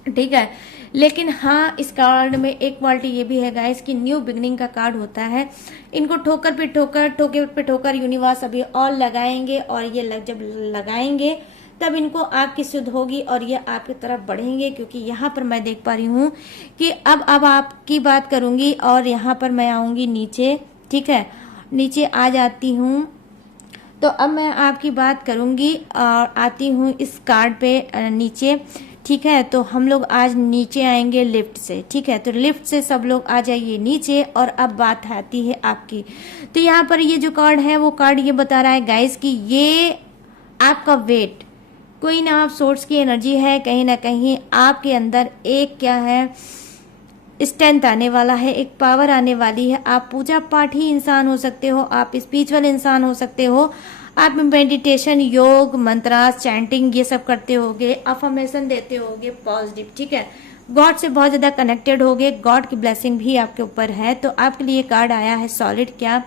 ठीक है। लेकिन हाँ, इस कार्ड में एक क्वालिटी ये भी है गाइस कि न्यू बिगनिंग का कार्ड होता है। इनको ठोकर पे ठोकर यूनिवर्स अभी और लगाएंगे, और ये जब लगाएंगे तब इनको आपकी सुध होगी और ये आपकी तरफ बढ़ेंगे। क्योंकि यहाँ पर मैं देख पा रही हूँ कि अब आपकी बात करूंगी और यहाँ पर मैं आऊंगी नीचे, ठीक है, नीचे आ जाती हूँ। तो अब मैं आपकी बात करूंगी और आती हूँ इस कार्ड पे नीचे, ठीक है। तो हम लोग आज नीचे आएंगे लिफ्ट से, ठीक है। तो लिफ्ट से सब लोग आ जाइए नीचे, और अब बात आती है आपकी। तो यहाँ पर ये जो कार्ड है वो कार्ड ये बता रहा है गाइस कि ये आपका वेट, कोई ना आप सोर्स की एनर्जी है, कहीं ना कहीं आपके अंदर एक क्या है स्ट्रेंथ आने वाला है, एक पावर आने वाली है। आप पूजा पाठी इंसान हो सकते हो, आप स्पिरिचुअल इंसान हो सकते हो, आप मेडिटेशन, योग, मंत्रास, चैंटिंग ये सब करते होगे, अफर्मेशन देते होगे पॉजिटिव, ठीक है। गॉड से बहुत ज़्यादा कनेक्टेड हो गए, गॉड की ब्लेसिंग भी आपके ऊपर है। तो आपके लिए कार्ड आया है सॉलिड। क्या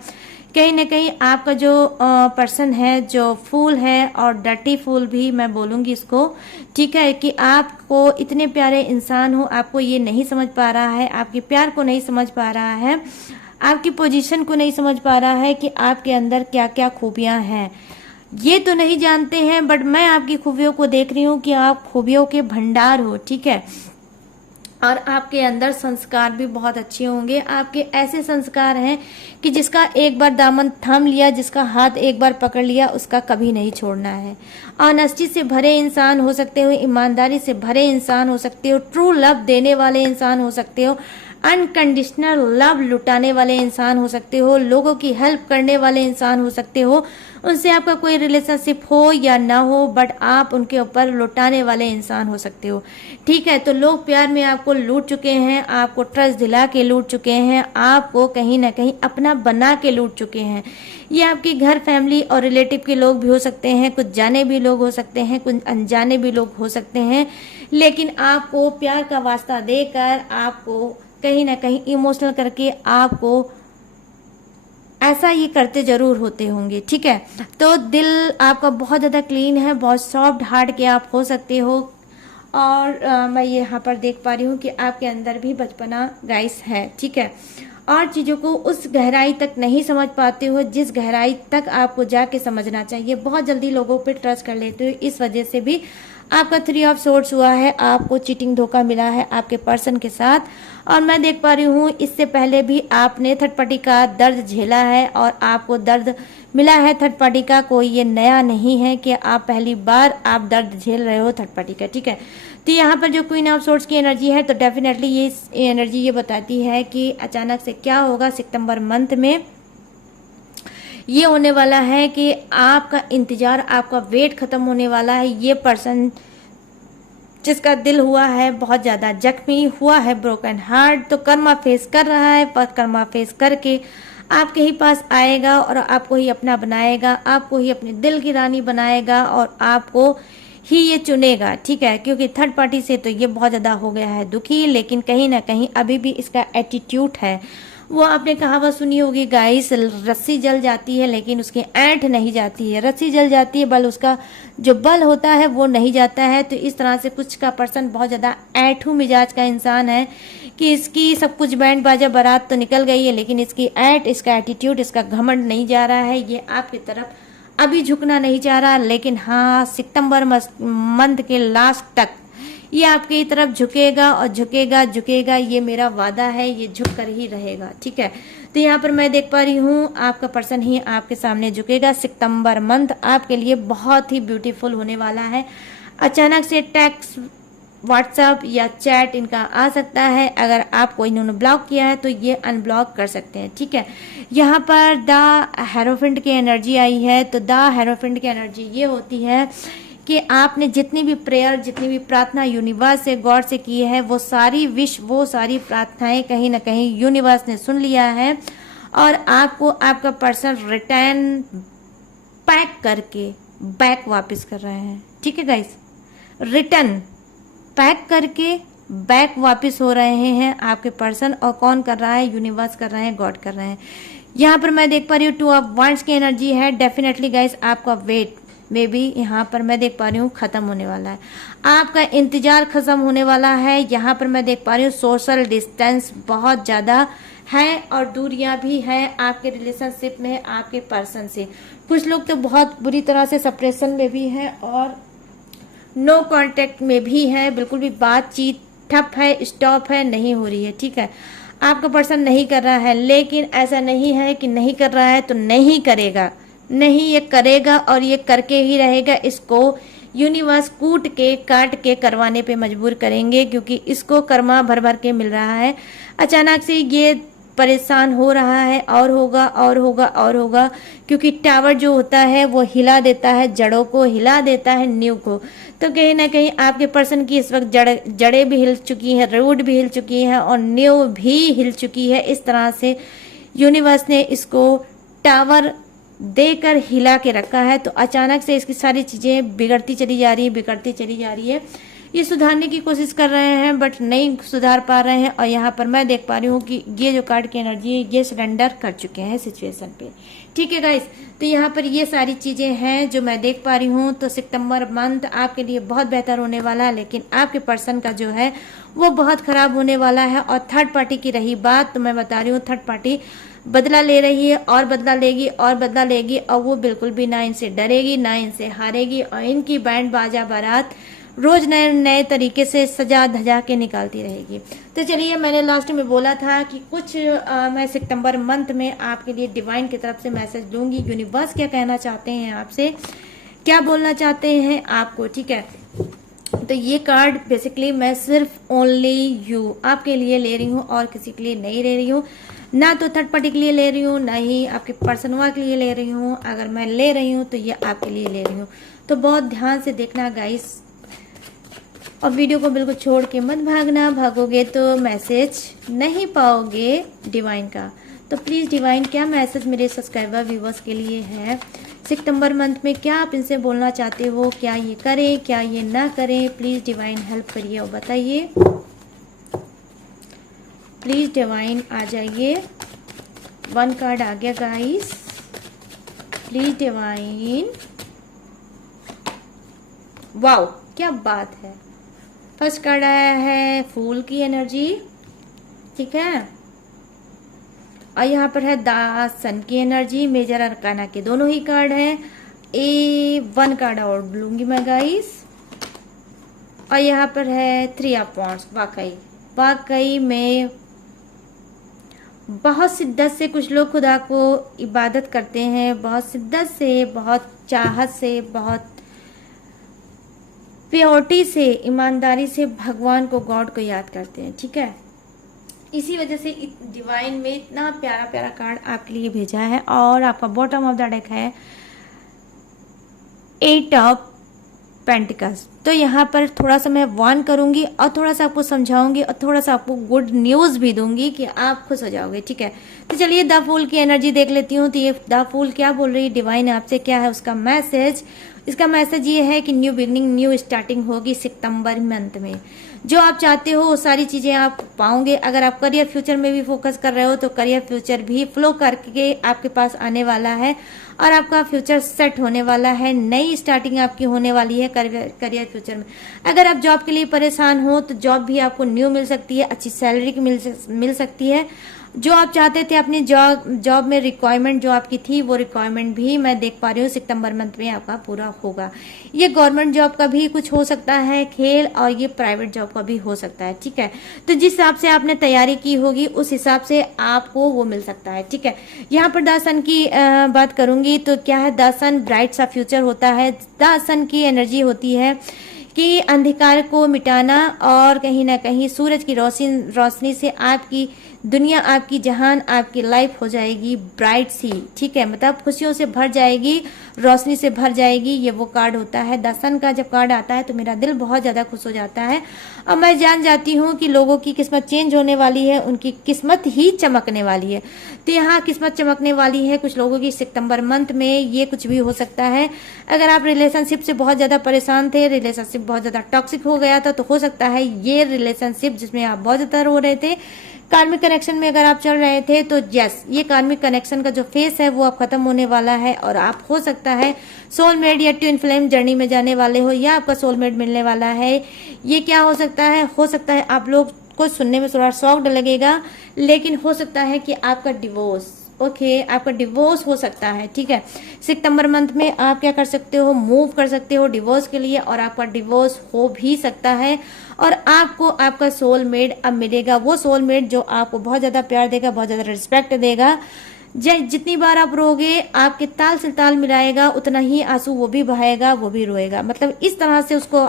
कहीं ना कहीं आपका जो पर्सन है, जो फूल है और डर्टी फूल भी मैं बोलूँगी इसको, ठीक है, कि आपको इतने प्यारे इंसान हो, आपको ये नहीं समझ पा रहा है, आपके प्यार को नहीं समझ पा रहा है, आपकी पोजीशन को नहीं समझ पा रहा है कि आपके अंदर क्या क्या खूबियाँ हैं। ये तो नहीं जानते हैं, बट मैं आपकी खूबियों को देख रही हूँ कि आप खूबियों के भंडार हो, ठीक है। और आपके अंदर संस्कार भी बहुत अच्छे होंगे। आपके ऐसे संस्कार हैं कि जिसका एक बार दामन थाम लिया, जिसका हाथ एक बार पकड़ लिया, उसका कभी नहीं छोड़ना है। ऑनेस्टी से भरे इंसान हो सकते हो, ईमानदारी से भरे इंसान हो सकते हो, ट्रू लव देने वाले इंसान हो सकते हो, अनकंडीशनल लव लुटाने वाले इंसान हो सकते हो, लोगों की हेल्प करने वाले इंसान हो सकते हो। उनसे आपका कोई रिलेशनशिप हो या ना हो, बट आप उनके ऊपर लुटाने वाले इंसान हो सकते हो, ठीक है। तो लोग प्यार में आपको लूट चुके हैं, आपको ट्रस्ट दिला के लूट चुके हैं, आपको कहीं ना कहीं अपना बना के लूट चुके हैं। ये आपके घर, फैमिली और रिलेटिव के लोग भी हो सकते हैं, कुछ जाने भी लोग हो सकते हैं, कुछ अनजाने भी लोग हो सकते हैं, लेकिन आपको प्यार का वास्ता देकर, आपको कहीं ना कहीं इमोशनल करके, आपको ऐसा ये करते जरूर होते होंगे, ठीक है। तो दिल आपका बहुत ज़्यादा क्लीन है, बहुत सॉफ्ट हार्ट के आप हो सकते हो। और मैं यहाँ पर देख पा रही हूँ कि आपके अंदर भी बचपना गाइस है, ठीक है। और चीज़ों को उस गहराई तक नहीं समझ पाते हो जिस गहराई तक आपको जाके समझना चाहिए। बहुत जल्दी लोगों पे ट्रस्ट कर लेते हो, इस वजह से भी आपका 3 ऑफ सोर्ड्स हुआ है, आपको चीटिंग धोखा मिला है आपके पर्सन के साथ। और मैं देख पा रही हूँ इससे पहले भी आपने थर्ड पार्टी का दर्द झेला है और आपको दर्द मिला है थर्ड पार्टी का। कोई ये नया नहीं है कि आप पहली बार आप दर्द झेल रहे हो थर्ड पार्टी का, ठीक है। तो यहाँ पर जो क्वीन ऑफ सोर्ड्स की एनर्जी है, तो डेफिनेटली ये एनर्जी ये बताती है कि अचानक से क्या होगा सितंबर मंथ में। ये होने वाला है कि आपका इंतजार, आपका वेट खत्म होने वाला है। ये पर्सन जिसका दिल हुआ है बहुत ज़्यादा जख्मी हुआ है, ब्रोकन हार्ट, तो कर्मा फेस कर रहा है, पर कर्मा फेस करके आपके ही पास आएगा और आपको ही अपना बनाएगा, आपको ही अपने दिल की रानी बनाएगा और आपको ही ये चुनेगा, ठीक है। क्योंकि थर्ड पार्टी से तो ये बहुत ज़्यादा हो गया है दुखी, लेकिन कहीं ना कहीं अभी भी इसका एटीट्यूड है। वो आपने कहावत सुनी होगी गाइस, रस्सी जल जाती है लेकिन उसकी ऐंठ नहीं जाती है। रस्सी जल जाती है, बल उसका जो बल होता है वो नहीं जाता है। तो इस तरह से कुछ का पर्सन बहुत ज़्यादा ऐंठू मिजाज का इंसान है कि इसकी सब कुछ बैंड बाजा बारात तो निकल गई है, लेकिन इसकी ऐंठ, इसका एटीट्यूड, इसका घमंड नहीं जा रहा है। ये आपकी तरफ अभी झुकना नहीं चाह रहा, लेकिन हाँ सितंबर मंथ के लास्ट तक ये आपकी तरफ झुकेगा और झुकेगा झुकेगा, ये मेरा वादा है, ये झुक कर ही रहेगा, ठीक है। तो यहाँ पर मैं देख पा रही हूँ आपका पर्सन ही आपके सामने झुकेगा। सितंबर मंथ आपके लिए बहुत ही ब्यूटीफुल होने वाला है। अचानक से टेक्स्ट, व्हाट्सएप या चैट इनका आ सकता है। अगर आपको इन्होंने ब्लॉक किया है तो ये अनब्लॉक कर सकते हैं, ठीक है। यहाँ पर द हेरोफेंट की एनर्जी आई है। तो द हेरोफेंट की एनर्जी ये होती है कि आपने जितनी भी प्रेयर, जितनी भी प्रार्थना यूनिवर्स से, गॉड से की है, वो सारी विश, वो सारी प्रार्थनाएं कहीं ना कहीं यूनिवर्स ने सुन लिया है और आपको आपका पर्सन रिटर्न पैक करके बैक वापस कर रहे हैं, ठीक है गाइस। रिटर्न पैक करके बैक वापस हो रहे हैं आपके पर्सन। और कौन कर रहा है? यूनिवर्स कर रहे हैं, गॉड कर रहे हैं। यहाँ पर मैं देख पा रही हूँ 2 ऑफ वांड्स की एनर्जी है। डेफिनेटली गाइस आपका वेट में भी यहाँ पर मैं देख पा रही हूँ खत्म होने वाला है, आपका इंतजार खत्म होने वाला है। यहाँ पर मैं देख पा रही हूँ सोशल डिस्टेंस बहुत ज़्यादा है और दूरियां भी हैं आपके रिलेशनशिप में आपके पर्सन से। कुछ लोग तो बहुत बुरी तरह से सेपरेशन में भी हैं और नो कांटेक्ट में भी है, बिल्कुल भी बातचीत ठप है, स्टॉप है, नहीं हो रही है, ठीक है। आपका पर्सन नहीं कर रहा है, लेकिन ऐसा नहीं है कि नहीं कर रहा है तो नहीं करेगा, नहीं, ये करेगा और ये करके ही रहेगा। इसको यूनिवर्स कूट के काट के करवाने पे मजबूर करेंगे, क्योंकि इसको कर्मा भर भर के मिल रहा है। अचानक से ये परेशान हो रहा है और होगा और होगा और होगा, क्योंकि टावर जो होता है वो हिला देता है, जड़ों को हिला देता है, नींव को। तो कहीं ना कहीं आपके पर्सन की इस वक्त जड़ें भी हिल चुकी हैं, रूट भी हिल चुकी हैं और नींव भी हिल चुकी है। इस तरह से यूनिवर्स ने इसको टावर देकर हिला के रखा है। तो अचानक से इसकी सारी चीज़ें बिगड़ती चली जा रही है, बिगड़ती चली जा रही है। ये सुधारने की कोशिश कर रहे हैं बट नहीं सुधार पा रहे हैं। और यहाँ पर मैं देख पा रही हूँ कि ये जो कार्ड की एनर्जी है ये सरेंडर कर चुके हैं सिचुएशन पे। ठीक है गाइस, तो यहाँ पर ये सारी चीजें हैं जो मैं देख पा रही हूँ। तो सितंबर मंथ आपके लिए बहुत बेहतर होने वाला है, लेकिन आपके पर्सन का जो है वो बहुत खराब होने वाला है। और थर्ड पार्टी की रही बात, तो मैं बता रही हूँ थर्ड पार्टी बदला ले रही है और बदला लेगी और बदला लेगी, और वो बिल्कुल भी ना इनसे डरेगी ना इनसे हारेगी। और इनकी बैंड बाजा बारात रोज नए नए तरीके से सजा धजा के निकालती रहेगी। तो चलिए, मैंने लास्ट में बोला था कि कुछ मैं सितंबर मंथ में आपके लिए डिवाइन की तरफ से मैसेज दूंगी। यूनिवर्स क्या कहना चाहते हैं आपसे, क्या बोलना चाहते हैं आपको। ठीक है, तो ये कार्ड बेसिकली मैं सिर्फ ओनली यू आपके लिए ले रही हूँ और किसी के लिए नहीं ले रही हूँ। ना तो थर्ड पार्टी के लिए ले रही हूँ, ना ही आपके पर्सन के लिए ले रही हूँ। अगर मैं ले रही हूँ तो ये आपके लिए ले रही हूँ। तो बहुत ध्यान से देखना गाइस, और वीडियो को बिल्कुल छोड़ के मत भागना, भागोगे तो मैसेज नहीं पाओगे डिवाइन का। तो प्लीज डिवाइन, क्या मैसेज मेरे सब्सक्राइबर व्यूवर्स के लिए है सितंबर मंथ में, क्या आप इनसे बोलना चाहते हो, क्या ये करें क्या ये ना करें। प्लीज डिवाइन हेल्प करिए और बताइए। प्लीज डिवाइन आ जाइए। 1 कार्ड आ गया गाइस, प्लीज डिवाइन। वाओ, क्या बात है। फर्स्ट कार्ड आया है फूल की एनर्जी, ठीक है, और यहाँ पर है द सन की एनर्जी। मेजर अरकाना के दोनों ही कार्ड हैं। 1 कार्ड और लूंगी मैं गाइस। और यहाँ पर है 3 ऑफ वांड्स। वाकई में बहुत शिद्दत से कुछ लोग खुदा को इबादत करते हैं, बहुत शिद्दत से, बहुत चाहत से, बहुत प्योरिटी से, ईमानदारी से भगवान को, गॉड को याद करते हैं। ठीक है, इसी वजह से डिवाइन में इतना प्यारा प्यारा कार्ड आपके लिए भेजा है। और आपका बॉटम ऑफ द डेक है 8 ऑफ पेंटिकल्स। तो यहाँ पर थोड़ा सा मैं वार्न करूंगी और थोड़ा सा आपको समझाऊंगी और थोड़ा सा आपको गुड न्यूज भी दूंगी कि आप खुश हो जाओगे। ठीक है, तो चलिए द फूल की एनर्जी देख लेती हूँ। तो ये द फूल क्या बोल रही है डिवाइन आपसे, क्या है उसका मैसेज। इसका मैसेज ये है कि न्यू बिगनिंग, न्यू स्टार्टिंग होगी सितंबर मंथ में। जो आप चाहते हो वो सारी चीजें आप पाओगे। अगर आप करियर फ्यूचर में भी फोकस कर रहे हो तो करियर फ्यूचर भी फ्लो करके आपके पास आने वाला है और आपका फ्यूचर सेट होने वाला है। नई स्टार्टिंग आपकी होने वाली है करियर फ्यूचर में। अगर आप जॉब के लिए परेशान हो तो जॉब भी आपको न्यू मिल सकती है, अच्छी सैलरी की मिल सकती है। जो आप चाहते थे अपनी जॉब में रिक्वायरमेंट जो आपकी थी, वो रिक्वायरमेंट भी मैं देख पा रही हूँ सितंबर मंथ में आपका पूरा होगा। ये गवर्नमेंट जॉब का भी कुछ हो सकता है खेल, और ये प्राइवेट जॉब का भी हो सकता है। ठीक है, तो जिस हिसाब से आपने तैयारी की होगी उस हिसाब से आपको वो मिल सकता है। ठीक है, यहाँ पर द सन की बात करूंगी तो क्या है, द सन ब्राइट सा फ्यूचर होता है। द सन की एनर्जी होती है कि अंधकार को मिटाना, और कहीं ना कहीं सूरज की रोशनी से आपकी दुनिया, आपकी जहान, आपकी लाइफ हो जाएगी ब्राइट सी। ठीक है, मतलब खुशियों से भर जाएगी, रोशनी से भर जाएगी। ये वो कार्ड होता है। द सन का जब कार्ड आता है तो मेरा दिल बहुत ज्यादा खुश हो जाता है और मैं जान जाती हूँ कि लोगों की किस्मत चेंज होने वाली है, उनकी किस्मत ही चमकने वाली है। तो यहाँ किस्मत चमकने वाली है कुछ लोगों की सितंबर मंथ में। ये कुछ भी हो सकता है। अगर आप रिलेशनशिप से बहुत ज्यादा परेशान थे, रिलेशनशिप बहुत ज्यादा टॉक्सिक हो गया था, तो हो सकता है ये रिलेशनशिप जिसमें आप बहुत ज्यादा रो रहे थे, कार्मिक कनेक्शन में अगर आप चल रहे थे, तो यस, ये कार्मिक कनेक्शन का जो फेस है वो अब खत्म होने वाला है। और आप हो सकता है सोलमेट या ट्विन फ्लेम जर्नी में जाने वाले हो, या आपका सोलमेट मिलने वाला है। ये क्या हो सकता है आप लोग को सुनने में थोड़ा शॉक्ड लगेगा, लेकिन हो सकता है कि आपका डिवोर्स, आपका डिवोर्स हो सकता है। ठीक है, सितंबर मंथ में आप क्या कर सकते हो, मूव कर सकते हो डिवोर्स के लिए, और आपका डिवोर्स हो भी सकता है। और आपको आपका सोलमेट अब मिलेगा, वो सोलमेट जो आपको बहुत ज्यादा प्यार देगा, बहुत ज्यादा रिस्पेक्ट देगा। जितनी बार आप रोगे, आपके ताल से ताल मिलाएगा, उतना ही आंसू वो भी बहाएगा, वो भी रोएगा। मतलब इस तरह से उसको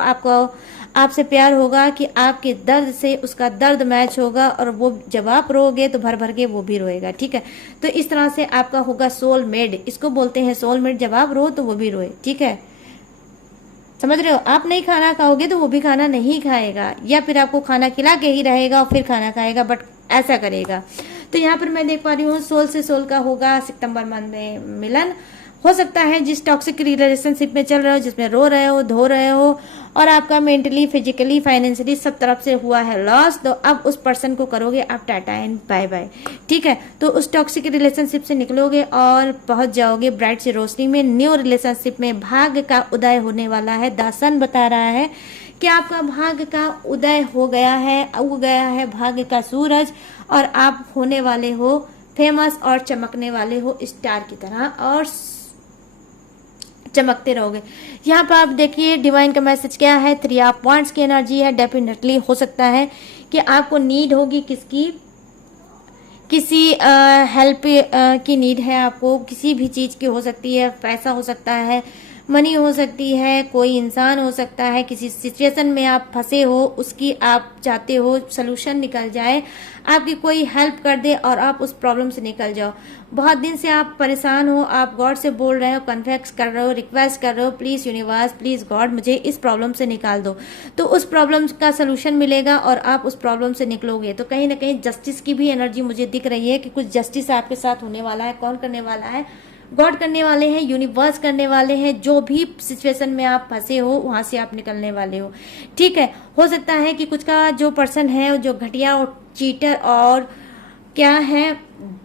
आपसे प्यार होगा कि आपके दर्द से उसका दर्द मैच होगा, और वो जब आप रोगे तो भर भर के वो भी रोएगा। ठीक है, तो इस तरह से आपका होगा सोलमेट। इसको बोलते हैं सोलमेट, जब आप रो तो वो भी रोए। ठीक है, समझ रहे हो। आप नहीं खाना खाओगे तो वो भी खाना नहीं खाएगा, या फिर आपको खाना खिला के ही रहेगा और फिर खाना खाएगा, बट ऐसा करेगा। तो यहाँ पर मैं देख पा रही हूँ सोल से सोल का होगा सितंबर मंथ में मिलन। हो सकता है जिस टॉक्सिक रिलेशनशिप में चल रहे हो, जिसमें रो रहे हो, धो रहे हो, और आपका मेंटली, फिजिकली, फाइनेंशियली सब तरफ से हुआ है लॉस, तो अब उस पर्सन को करोगे आप टाटा एंड बाय बाय। ठीक है, तो उस टॉक्सिक रिलेशनशिप से निकलोगे और पहुंच जाओगे ब्राइट सी रोशनी में। न्यू रिलेशनशिप में भाग्य का उदय होने वाला है। द सन बता रहा है कि आपका भाग्य का उदय हो गया है, उग गया है भाग्य का सूरज, और आप होने वाले हो फेमस और चमकने वाले हो स्टार की तरह, और चमकते रहोगे। यहाँ पर आप देखिए डिवाइन का मैसेज क्या है। 3 ऑफ वांड्स की एनर्जी है। डेफिनेटली हो सकता है कि आपको नीड होगी किसी हेल्प की नीड है आपको, किसी भी चीज़ की हो सकती है, पैसा हो सकता है, मनी हो सकती है, कोई इंसान हो सकता है, किसी सिचुएशन में आप फंसे हो, उसकी आप चाहते हो सोल्यूशन निकल जाए, आपकी कोई हेल्प कर दे और आप उस प्रॉब्लम से निकल जाओ। बहुत दिन से आप परेशान हो, आप गॉड से बोल रहे हो, कन्फेक्स कर रहे हो, रिक्वेस्ट कर रहे हो, प्लीज़ यूनिवर्स, प्लीज़ गॉड मुझे इस प्रॉब्लम से निकाल दो, तो उस प्रॉब्लम का सोल्यूशन मिलेगा और आप उस प्रॉब्लम से निकलोगे। तो कहीं ना कहीं जस्टिस की भी एनर्जी मुझे दिख रही है कि कुछ जस्टिस आपके साथ होने वाला है। कौन करने वाला है? गॉड करने वाले हैं, यूनिवर्स करने वाले हैं। जो भी सिचुएशन में आप फंसे हो वहां से आप निकलने वाले हो। ठीक है, हो सकता है कि कुछ का जो पर्सन है जो घटिया और चीटर और क्या है,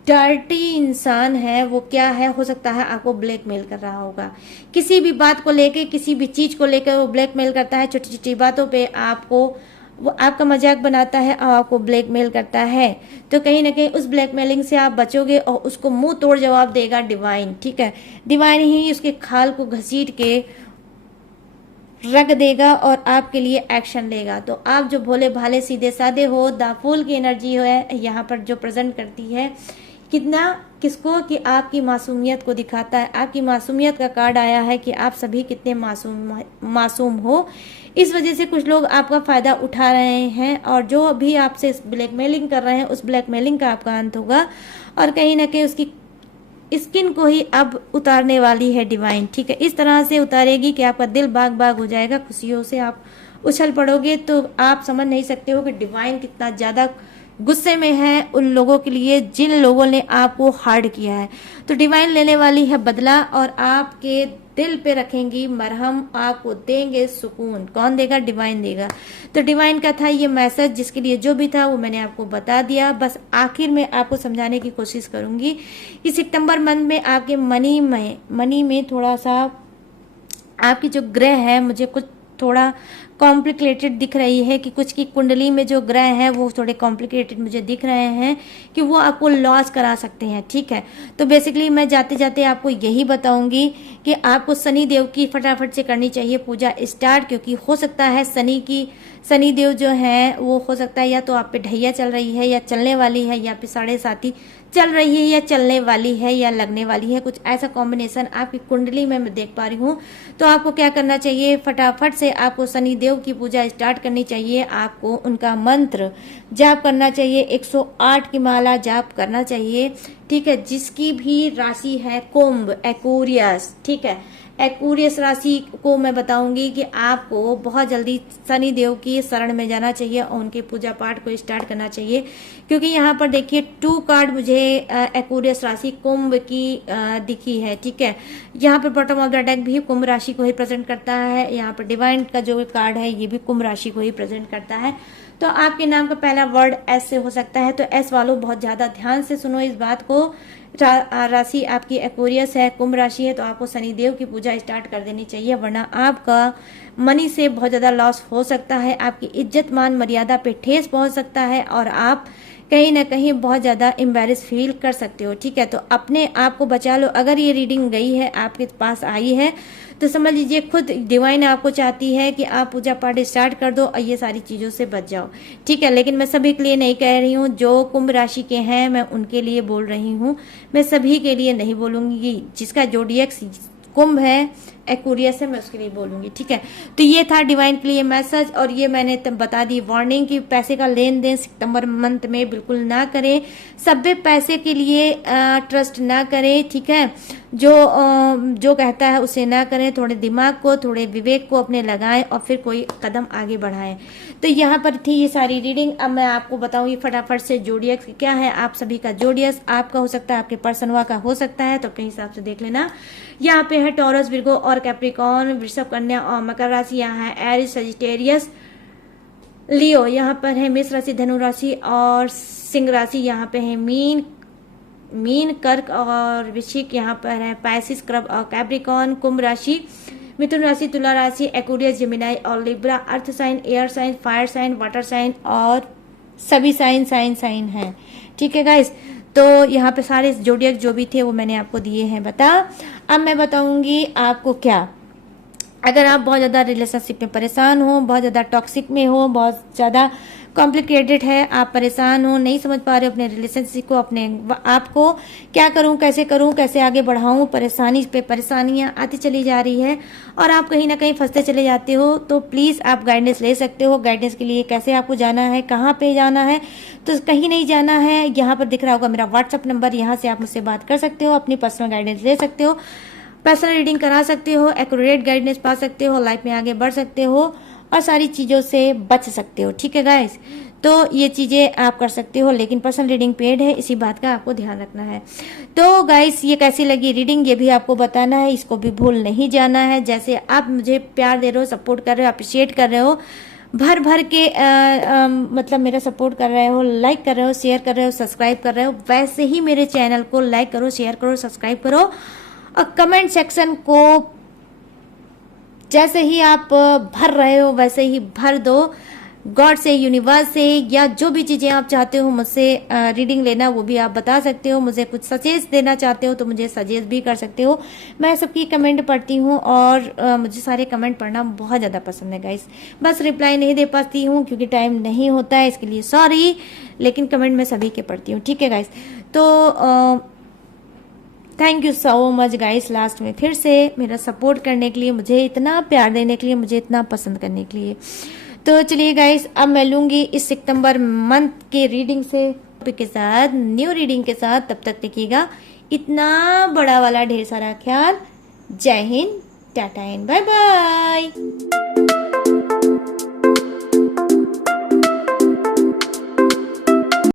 डर्टी इंसान है, वो क्या है, हो सकता है आपको ब्लैकमेल कर रहा होगा। किसी भी बात को लेके, किसी भी चीज को लेकर वो ब्लैकमेल करता है। छोटी छोटी बातों पे आपको वो आपका मजाक बनाता है और आपको ब्लैकमेल करता है। तो कहीं ना कहीं उस ब्लैकमेलिंग से आप बचोगे और उसको मुंह तोड़ जवाब देगा डिवाइन। ठीक है, डिवाइन ही उसके खाल को घसीट के रख देगा और आपके लिए एक्शन लेगा। तो आप जो भोले भाले सीधे साधे हो, द फूल की एनर्जी है यहाँ पर जो प्रेजेंट करती है, कितना किसको, कि आपकी मासूमियत को दिखाता है। आपकी मासूमियत का कार्ड आया है कि आप सभी कितने मासूम हो। इस वजह से कुछ लोग आपका फायदा उठा रहे हैं और जो भी आपसे ब्लैकमेलिंग कर रहे हैं उस ब्लैकमेलिंग का आपका अंत होगा और कहीं ना कहीं उसकी स्किन को ही अब उतारने वाली है डिवाइन। ठीक है, इस तरह से उतारेगी कि आपका दिल बाग बाग हो जाएगा, खुशियों से आप उछल पड़ोगे। तो आप समझ नहीं सकते हो कि डिवाइन कितना ज्यादा गुस्से में है उन लोगों के लिए जिन लोगों ने आपको हार्ड किया है। तो डिवाइन लेने वाली है बदला और आपके दिल पे रखेंगी मरहम, आपको देंगे सुकून। कौन देगा? डिवाइन देगा। तो डिवाइन का था ये मैसेज, जिसके लिए जो भी था वो मैंने आपको बता दिया। बस आखिर में आपको समझाने की कोशिश करूंगी कि सितंबर मंथ में आपके मनी में थोड़ा सा आपकी जो ग्रह है मुझे कुछ थोड़ा कॉम्प्लिकेटेड दिख रही है, कि कुछ की कुंडली में जो ग्रह है वो थोड़े कॉम्प्लिकेटेड मुझे दिख रहे हैं कि वो आपको लॉस करा सकते हैं। ठीक है, तो बेसिकली मैं जाते जाते आपको यही बताऊंगी कि आपको शनि देव की फटाफट से करनी चाहिए पूजा स्टार्ट, क्योंकि हो सकता है शनि देव जो है वो हो सकता है या तो आप पे ढैया चल रही है या चलने वाली है, या फिर 7.5 चल रही है या चलने वाली है या लगने वाली है, कुछ ऐसा कॉम्बिनेशन आपकी कुंडली में मैं देख पा रही हूँ। तो आपको क्या करना चाहिए, फटाफट से आपको शनि देव की पूजा स्टार्ट करनी चाहिए। आपको उनका मंत्र जाप करना चाहिए, 108 की माला जाप करना चाहिए। ठीक है, जिसकी भी राशि है कुंभ, एक्वेरियस, ठीक है, एक्वेरियस राशि को मैं बताऊंगी कि आपको बहुत जल्दी शनि देव की शरण में जाना चाहिए और उनके पूजा पाठ को स्टार्ट करना चाहिए, क्योंकि यहाँ पर देखिए 2 कार्ड मुझे एक्वेरियस राशि कुंभ की दिखी है। ठीक है, यहाँ पर बॉटम ऑफ द डेक भी कुंभ राशि को ही प्रेजेंट करता है। यहाँ पर डिवाइन का जो कार्ड है ये भी कुंभ राशि को ही प्रेजेंट करता है। तो आपके नाम का पहला वर्ड एस से हो सकता है, तो एस वालों बहुत ज्यादा ध्यान से सुनो इस बात को। राशि आपकी एक्वेरियस है, कुंभ राशि है, तो आपको शनिदेव की पूजा स्टार्ट कर देनी चाहिए, वरना आपका मनी से बहुत ज्यादा लॉस हो सकता है, आपकी इज्जत मान मर्यादा पे ठेस पहुंच सकता है और आप कहीं ना कहीं बहुत ज्यादा एम्बेरस फील कर सकते हो। ठीक है, तो अपने आप को बचा लो। अगर ये रीडिंग गई है, आपके पास आई है, तो समझ लीजिए खुद डिवाइन आपको चाहती है कि आप पूजा पाठ स्टार्ट कर दो और ये सारी चीजों से बच जाओ। ठीक है, लेकिन मैं सभी के लिए नहीं कह रही हूँ, जो कुंभ राशि के हैं मैं उनके लिए बोल रही हूँ, मैं सभी के लिए नहीं बोलूंगी। जिसका जोडियक कुंभ है, एक्वेरियस है, मैं उसके लिए बोलूंगी। ठीक है, तो ये था डिवाइन के लिए मैसेज और ये मैंने बता दी वार्निंग कि पैसे का लेन देन सितंबर मंथ में बिल्कुल ना करें, सभ्य पैसे के लिए ट्रस्ट ना करें। ठीक है, जो कहता है उसे ना करें, थोड़े दिमाग को, थोड़े विवेक को अपने लगाएं और फिर कोई कदम आगे बढ़ाएं। तो यहाँ पर थी ये सारी रीडिंग। अब मैं आपको बताऊंगी फटाफट से जोडियक क्या है। आप सभी का जोडियक आपका हो सकता है, आपके पर्सनवा का हो सकता है, तो अपने हिसाब से देख लेना। यहाँ पे है टॉरस, विर्गो और कैप्रिकॉर्न, वृषभ, कन्या और मकर राशि। यहाँ है एरिस, सजिटेरियस, लियो। यहाँ पर है मेष राशि, धनु राशि और सिंह राशि। यहाँ पे है मीन, कर्क और वृश्चिक। यहाँ पर है पाइसिस, क्रब और कैप्रिकॉर्न। कुंभ राशि, मिथुन राशि, तुला राशि, एक्वेरियस, जेमिनाई और Libra. Earth sign, air sign, fire sign, water sign और सभी साइन है। ठीक है गाइस, तो यहाँ पे सारे जोडियक जो भी थे वो मैंने आपको दिए हैं बता। अब मैं बताऊंगी आपको क्या, अगर आप बहुत ज़्यादा रिलेशनशिप में परेशान हो, बहुत ज़्यादा टॉक्सिक में हो, बहुत ज़्यादा कॉम्प्लिकेटेड है, आप परेशान हो, नहीं समझ पा रहे हो अपने रिलेशनशिप को, अपने आप को, क्या करूं, कैसे आगे बढ़ाऊं, परेशानी पे परेशानियां आती चली जा रही है और आप कहीं ना कहीं फंसते चले जाते हो, तो प्लीज़ आप गाइडेंस ले सकते हो। गाइडेंस के लिए कैसे आपको जाना है, कहाँ पे जाना है, तो कहीं नहीं जाना है, यहाँ पर दिख रहा होगा मेरा व्हाट्सअप नंबर, यहाँ से आप मुझसे बात कर सकते हो, अपनी पर्सनल गाइडेंस ले सकते हो, पर्सनल रीडिंग करा सकते हो, एक्यूरेट गाइडेंस पा सकते हो, लाइफ में आगे बढ़ सकते हो और सारी चीज़ों से बच सकते हो। ठीक है गाइस, तो ये चीज़ें आप कर सकते हो, लेकिन पर्सनल रीडिंग पेड है, इसी बात का आपको ध्यान रखना है। तो गाइस, ये कैसी लगी रीडिंग ये भी आपको बताना है, इसको भी भूल नहीं जाना है। जैसे आप मुझे प्यार दे रहे हो, सपोर्ट कर रहे हो, अप्रिशिएट कर रहे हो, भर भर के मतलब मेरा सपोर्ट कर रहे हो, लाइक कर रहे हो, शेयर कर रहे हो, सब्सक्राइब कर रहे हो, वैसे ही मेरे चैनल को लाइक करो, शेयर करो, सब्सक्राइब करो और कमेंट सेक्शन को जैसे ही आप भर रहे हो वैसे ही भर दो, गॉड से, यूनिवर्स से, या जो भी चीज़ें आप चाहते हो मुझसे रीडिंग लेना वो भी आप बता सकते हो। मुझे कुछ सजेस्ट देना चाहते हो तो मुझे सजेस्ट भी कर सकते हो। मैं सबकी कमेंट पढ़ती हूँ और मुझे सारे कमेंट पढ़ना बहुत ज़्यादा पसंद है गाइस। बस रिप्लाई नहीं दे पाती हूँ क्योंकि टाइम नहीं होता है, इसके लिए सॉरी, लेकिन कमेंट मैं सभी के पढ़ती हूँ। ठीक है गाइस, तो thank you so much guys, last में फिर से मेरा सपोर्ट करने के लिए, मुझे इतना प्यार देने के लिए, मुझे इतना पसंद करने के लिए। तो चलिए गाइस, अब मैं लूंगी इस सितंबर मंथ के रीडिंग से के साथ, न्यू रीडिंग के साथ। तब तक देखिएगा इतना बड़ा वाला ढेर सारा ख्याल। जय हिंद, टाटा एंड बाय बाय।